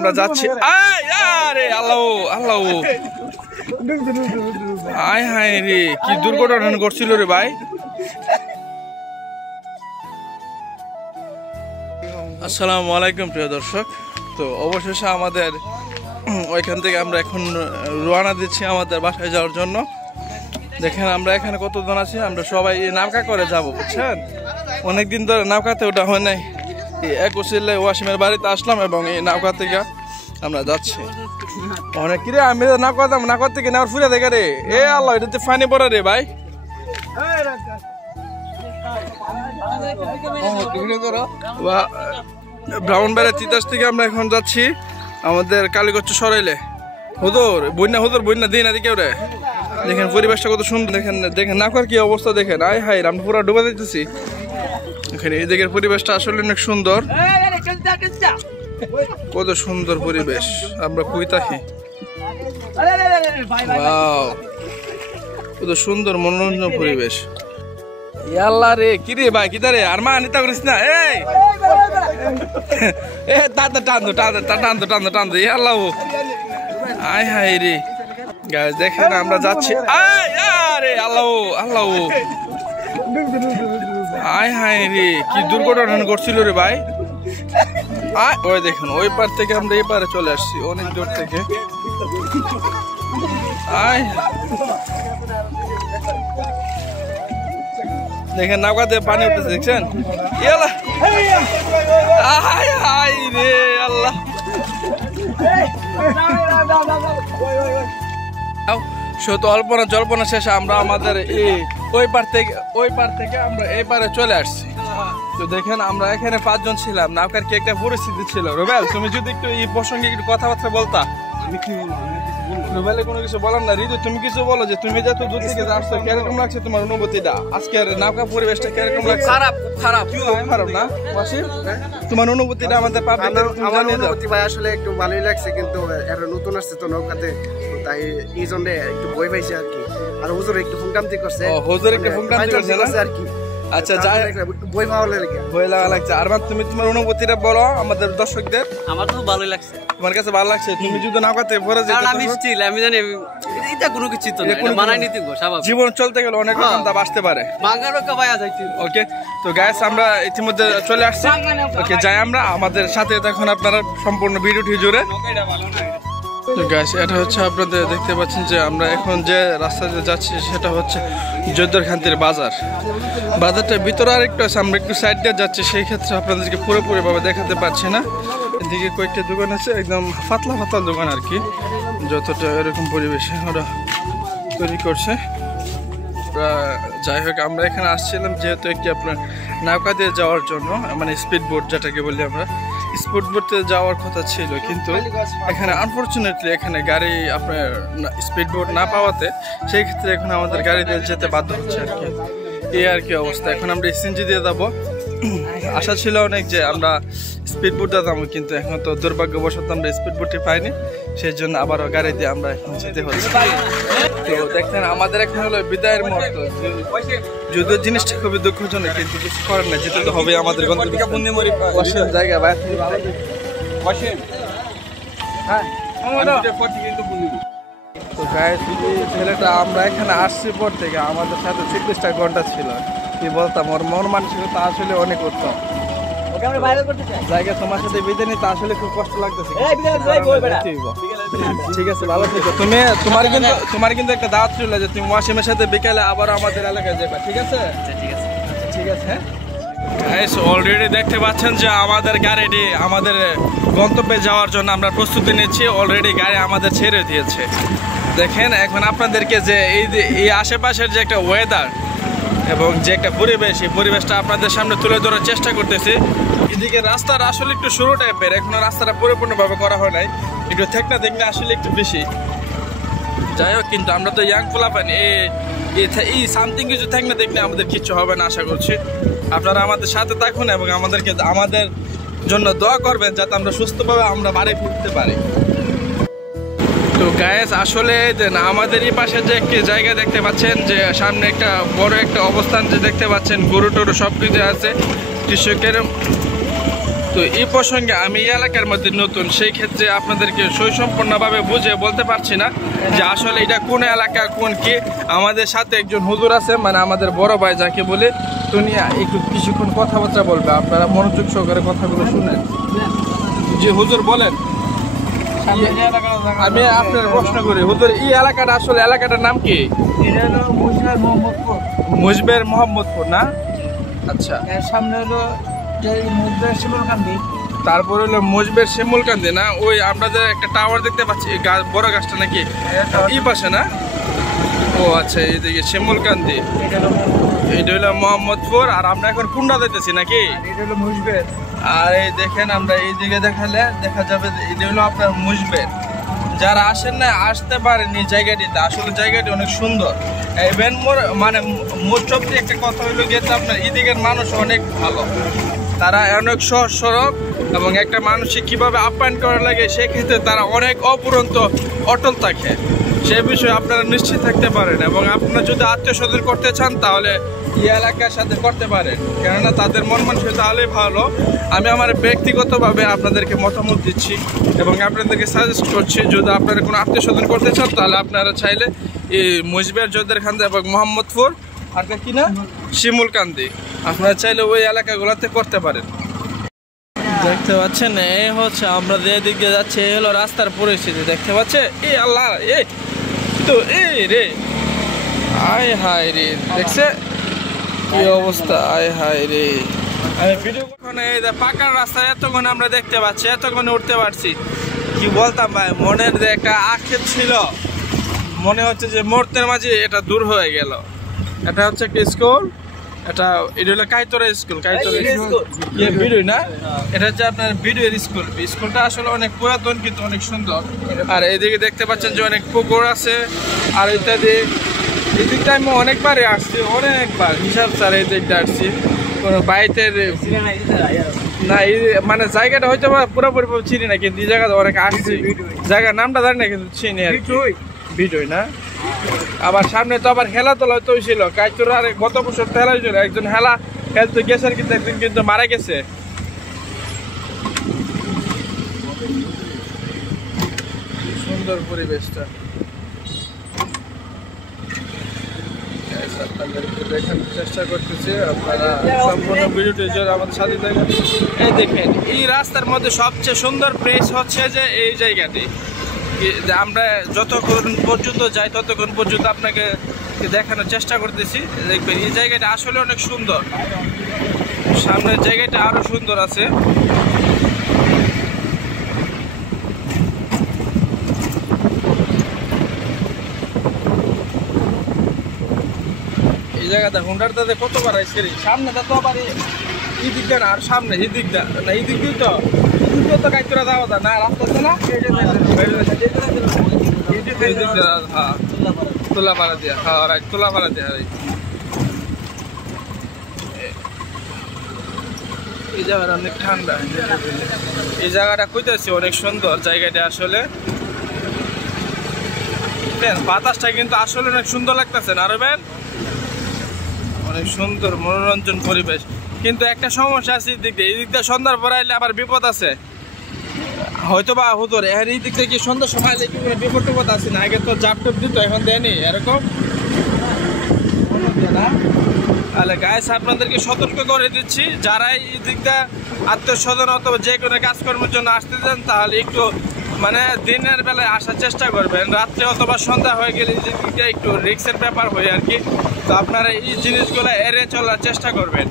আমরা যাচ্ছি। আরে আল্লাহ আল্লাহ, আয় হায় রে, কি দুর্ঘটনা ঘটছিল রে ভাই। আসসালামু আলাইকুম প্রিয় দর্শক। তো অবশেষে আমাদের ওইখান থেকে আমরা এখন রওনা দিচ্ছি আমাদের বাসায় যাওয়ার জন্য। দেখেন আমরা এখানে কতজন আছি, আমরা সবাই নৌকা করে যাব, বুঝছেন। অনেকদিন ধরে নৌকাতে ওটা হয় নাই। এক উচিলে ওয়াসিমের বাড়িতে আসলাম এবং এই নৌকা থেকে আমরা যাচ্ছি। অনেক কিরে আমি নৌকা থেকে নেওয়ার ফুরে দেখে রে, এ আল্লাহ এটাতে ফানি পড়ে রে ভাই। ব্রাহ্মণবাড়িয়া তিতাস থেকে আমরা এখন যাচ্ছি আমাদের কালীগঞ্জ সরাইলে। হুদুর বন্যা দিন আদি কেউ রে। দেখেন পরিবেশটা কত সুন্দর, দেখেন নৌকার কি অবস্থা দেখেন। আয় হায় আমরা পুরো ডুবে দিতেছি। এখানে এই দিকের পরিবেশটা আসলে অনেক সুন্দর, কত সুন্দর পরিবেশ। আমরা কই থাকি, কত সুন্দর মনোরঞ্জন পরিবেশ। আল্লাহ রে, কি রে ভাই, কিতা রে, আর মা নিতা করিস না। এই টান আল্লাহ, আয় হায় রে। গাইস দেখেন আমরা যাচ্ছি। আরে আল্লাহ আল্লাহ, আয় হায় রে, কি দুর্ঘটনা ঘটছিল রে ভাই। ওই দেখুন ওই পার থেকে আমরা এই পারে চলে আসছি, অনেক দূর থেকে। আয় দেখেন নৌকা দিয়ে পানি উঠতেছে, দেখছেন। আল্লাহ শুধু অল্পনা জল্পনা শেষে আমরা আমাদের ওই পার থেকে আমরা এই পারে চলে আসছি। তো দেখেন আমরা এখানে 5 জন ছিলাম। নৌকার কি একটা পরিস্থিতি ছিল। রুবেল তুমি যদি একটু এই প্রসঙ্গে একটু কথাবার্তা বলতা। রুবেলে কোনো কিছু বলার না। রিদু তুমি কিছু বলো, যে তুমি যত দূর থেকে আসছো কিরকম লাগছে তোমার অনুভূতিটা, আজকের নৌকা পরিবেশটা কিরকম লাগছে? খারাপ না ওয়াসিম, তোমার অনুভূতিটা আমাদের আমার অনুভূতি ভাই আসলে একটু ভালোই লাগছে, কিন্তু এর নতুন আসছে তো নৌকাতে, তাই এই জন্য একটু ভয় পাইছে আর কি। আর হুজুর একটু ফুংকামতি করছে। হুজুর একটু ফুংকামতি করছে আর কি। আচ্ছা বই ভয় লাগছে। আর তুমি তোমার অনুভূতিটা বলো আমাদের দর্শকদের। আমার তো ভালোই লাগছে। তোমার কাছে ভালো লাগছে? তুমি যদি নৌকাতে পড়ে যেতে, আমি স্টিল আমি জানি এটা কোনো কিছু তো না, এটা মানায় নিতে গো স্বাভাবিক। জীবন চলতে গেলে অনেক রকম দাব আসতে পারে। বাঙারও কাবায়া যাইতে। ওকে, তো গাইস আমরা ইতিমধ্যে চলে আসছি। ওকে যাই আমরা, আমাদের সাথে দেখুন আপনারা সম্পূর্ণ ভিডিওটি জুড়ে। তো গাইস এটা হচ্ছে আপনাদের দেখতে পাচ্ছেন যে আমরা এখন যে রাস্তাতে যাচ্ছি সেটা হচ্ছে জয়দ্দারখান্তির বাজারটার ভিতরে আরেকটু আছে, আমরা একটু সাইড দিয়ে যাচ্ছি, সেই ক্ষেত্রে আপনাদেরকে পুরোপুরি ভাবে দেখাতে পারছি না। এদিকে কয়েকটা দোকান আছে, একদম পাতলা দোকান আর কি, যতটা এরকম পরিবেশে ওরা তৈরি করছে। যাই হোক আমরা এখানে আসছিলাম যেহেতু একটি আপনার নৌকা দিয়ে যাওয়ার জন্য, মানে স্পিড বোট যেটাকে বলি আমরা, স্পিড বোটে যাওয়ার কথা ছিল, কিন্তু এখানে আনফরচুনেটলি এখানে গাড়ি আপনার স্পিড বোট না পাওয়াতে সেই ক্ষেত্রে এখন আমাদের গাড়ি দিয়ে যেতে বাধ্য হচ্ছে আর কি। এই আর কি অবস্থা। এখন আমরা সিএনজি দিয়ে যাবো। আশা ছিল অনেক যে আমরা স্পিড বোট দিয়ে যাবো, কিন্তু এখন তো দুর্ভাগ্যবশত আমরা স্পিড বোটটি পাইনি, সেই জন্য আবারও গাড়ি দিয়ে আমরা এখন যেতে হচ্ছে। তো দেখেন আমাদের এখানে হলো বিদায়ের মুহূর্ত, যদিও জিনিসটা খুবই দুঃখজনক, কিন্তু কিছু করার না, যেতে তো হবে আমাদের জায়গা। তো গাইস ছেলেটা আমরা এখানে আসছি পর থেকে আমাদের সাথে 36টা ঘন্টা ছিল। কি বলতাম, ওর মন মানসিকতা আসলে অনেক উত্তম। জায়গা তোমার সাথে বিদায় নিতে আসলে খুব কষ্ট লাগতেছে। ঠিক আছে, ভালো থেকো তুমি। তোমার কিন্তু একটা দাওয়াত ছিল যে তুমি ওয়াসিমের সাথে বিকেলে আবার আমাদের এলাকায় যাবে, ঠিক আছে? ঠিক আছে। গাইস অলরেডি দেখতে পাচ্ছেন যে আমাদের গাড়িটি আমাদের গন্তব্যে যাওয়ার জন্য আমরা প্রস্তুতি নিচ্ছি। অলরেডি গাড়ি আমাদের ছেড়ে দিয়েছে। দেখেন এখন আপনাদেরকে যে এই আশেপাশের যে একটা ওয়েদার এবং যে একটা পরিবেশ, এই পরিবেশটা আপনাদের সামনে তুলে ধরার চেষ্টা করতেছি। এদিকে রাস্তাটা আসলে একটু সরু টাইপের, এখনো রাস্তাটা পরিপূর্ণভাবে করা হয় নাই, একটু দেখনা আসলে একটু বেশি। যাই হোক, কিন্তু আমরা তো ইয়াং পোলাপান, এই সামথিং কিছু দেখলে আমাদের কিচ্ছু হবে না আশা করছি। আপনারা আমাদের সাথে থাকুন এবং আমাদের জন্য দোয়া করবেন যাতে আমরা সুস্থভাবে আমরা বাড়ি ফিরতে পারি। তো গায়েস আসলে আমাদের এই পাশে যে একটি জায়গা দেখতে পাচ্ছেন, যে সামনে একটা বড় একটা অবস্থান যে দেখতে পাচ্ছেন, গরু টরু সব কিছু আছে, কৃষকের তো এই প্রসঙ্গে আমি এই এলাকার মধ্যে নতুন, সেই ক্ষেত্রে আপনাদেরকে সুসম্পূর্ণভাবে বুঝে বলতে পারছি না যে আসলে এটা কোন এলাকা কোন কি। আমাদের সাথে একজন হুজুর আছে, মানে আমাদের বড় ভাই যাকে বলে, তুমি একটু কিছুক্ষণ কথাবার্তা বলবে, আপনারা মনোযোগ সহকারে কথাগুলো শুনেন। যে হুজুর বলেন, আমি আপনার প্রশ্ন করি হুজুর, এই এলাকাটা আসলে এলাকাটার নাম কি? মুজবের মোহাম্মদপুর না? আচ্ছা, সামনে হলো শিমুলকান্দি, তারপর হলো মুজবের শিমুলকান্দি না? ওই আপনাদের একটা টাওয়ার দেখতে পাচ্ছি, বড় গাছটা নাকি এই পাশে না? ও আচ্ছা, এইদিকে শিমুলকান্দি, এইটা হলো মোহাম্মদপুর। আর আমরা এখন কুন্ডা দিতেছি নাকি? এটা হলো মুজবের। আর এই দেখেন, আমরা এই দিকে দেখালে দেখা যাবে এটা হলো আপনার মুজবের। যারা আসেন না, আসতে পারেন এই জায়গাটিতে, আসলে জায়গাটি অনেক সুন্দর। ইভেন মানে মোস্ট অফ একটা কথা হইলো গিয়েছে আপনার এদিকের মানুষ অনেক ভালো, তারা অনেক সহজ সরল, এবং একটা মানুষকে কিভাবে আপ্যায়ন করা লাগে সেক্ষেত্রে তারা অনেক অপুরন্ত অটল থাকে। সে বিষয়ে আপনারা নিশ্চিত থাকতে পারেন, এবং আপনারা যদি আত্মীয় স্বজন করতে চান তাহলে এই এলাকার সাথে করতে পারেন, কেননা তাদের মন মানসিকতা তাহলেই ভালো। আমি আমার ব্যক্তিগতভাবে আপনাদেরকে মতামত দিচ্ছি এবং আপনাদেরকে সাজেস্ট করছি, যদি আপনারা কোনো আত্মীয় স্বজন করতে চান তাহলে আপনারা চাইলে এই মুজবের জোদেরখান্দি এবং মোহাম্মদপুর আর কি না শিমুলকান্দি, আপনারা চাইলে ওই এলাকাগুলোতে করতে পারেন। দেখতে পাচ্ছেন, এই হচ্ছে আমরা যে দিক দিয়ে যাচ্ছি, এই হলো রাস্তার পরিস্থিতি দেখতে পাচ্ছে। এই আল্লাহ, এই তো এই রে, আয় হায় রে, দেখছে কি অবস্থা, আয় হায় রে। আমি ভিডিও এই পাকার রাস্তায় এতক্ষণ আমরা দেখতে পাচ্ছি, এতক্ষণ উঠতে পারছি, কি বলতাম ভাই, মনের যে একটা আক্ষেপ ছিল, মনে হচ্ছে যে মুহূর্তের মাঝে এটা দূর হয়ে গেল। এটা হচ্ছে একটা স্কুল, এটা হলো কাইতরা স্কুল, কাইতরা স্কুল ভিডিও না, এটা হচ্ছে আপনার ভিডিওর স্কুল। স্কুলটা আসলে অনেক পুরাতন কিন্তু অনেক সুন্দর। আর এইদিকে দেখতে পাচ্ছেন যে অনেক পুকুর আছে আর ইত্যাদি। এই দিকটা আমি অনেকবারই আসছি, অনেকবার হিসাব ছাড়া এই দিকটা আসছি, কোনো বাড়িতে না। এই মানে জায়গাটা হয়তো পুরোপুরি চিনি না, কিন্তু এই জায়গাটা অনেক আসছি, জায়গার নামটা জানি না কিন্তু চিনি আর কি। ভিডিও না, আবার সামনে তো আবার খেলাধুলা তো ছিল কাইতরা, গত বছর খেলা হয়েছিল, একজন খেলতে গেছে কিন্তু একজন কিন্তু মারা গেছে। সুন্দর পরিবেশটা, দেখানোর চেষ্টা করতেছি, আপনারা সম্পূর্ণ ভিডিওটি আমাদের সাথে দেখেন। এই দেখেন, এই রাস্তার মধ্যে সবচেয়ে সুন্দর প্লেস হচ্ছে যে এই জায়গাটি, আমরা যতক্ষণ পর্যন্ত যাই ততক্ষণ পর্যন্ত আপনাকে দেখানোর চেষ্টা করতেছি। দেখবেন এই জায়গাটা আসলে অনেক সুন্দর, সামনের জায়গাটা আরো সুন্দর আছে। এই জায়গাটা হুন্ডার দাদা কতবার আসছে, সামনে তো আবার এই দিকটা না, আর সামনে এই দিকটা না, এই দিক দিয়ে তো কাইতরা যাওয়া যায় না, রাস্তা না তোলাপাড়া দিয়া, হ্যাঁ রাইট, তোলাপাড়া দিয়া। এই জায়গাটা অনেক ঠান্ডা, এই জায়গাটা কইতেছি অনেক সুন্দর জায়গাটা আসলে। বাতাসটা কিন্তু আসলে অনেক সুন্দর লাগতেছে না রবেন, অনেক সুন্দর মনোরঞ্জন পরিবেশ। কিন্তু একটা সমস্যা আছে এই দিক দিয়ে, এই দিক দিয়ে সন্ধ্যার পরে আইলে আবার বিপদ আছে হয়তো বা হুজুর। এখন এই দিক থেকে সন্ধ্যার সময় আইলে কি কোনো বিপদ টিপদ আছে না? আগে তো জাপ টপ দিত, এখন দেয়নি এরকম না। তাহলে গাইস আপনাদেরকে সতর্ক করে দিচ্ছি, যারা এই দিকটা আত্মীয় স্বজন অথবা যে কোনো কাজকর্মের জন্য আসতে চান তাহলে একটু মানে দিনের বেলায় আসার চেষ্টা করবেন, রাত্রে অথবা সন্ধ্যা হয়ে গেলে এই দিকটা একটু রিস্কের ব্যাপার হয় আর কি। তো আপনারা এই জিনিসগুলো এড়িয়ে চলার চেষ্টা করবেন।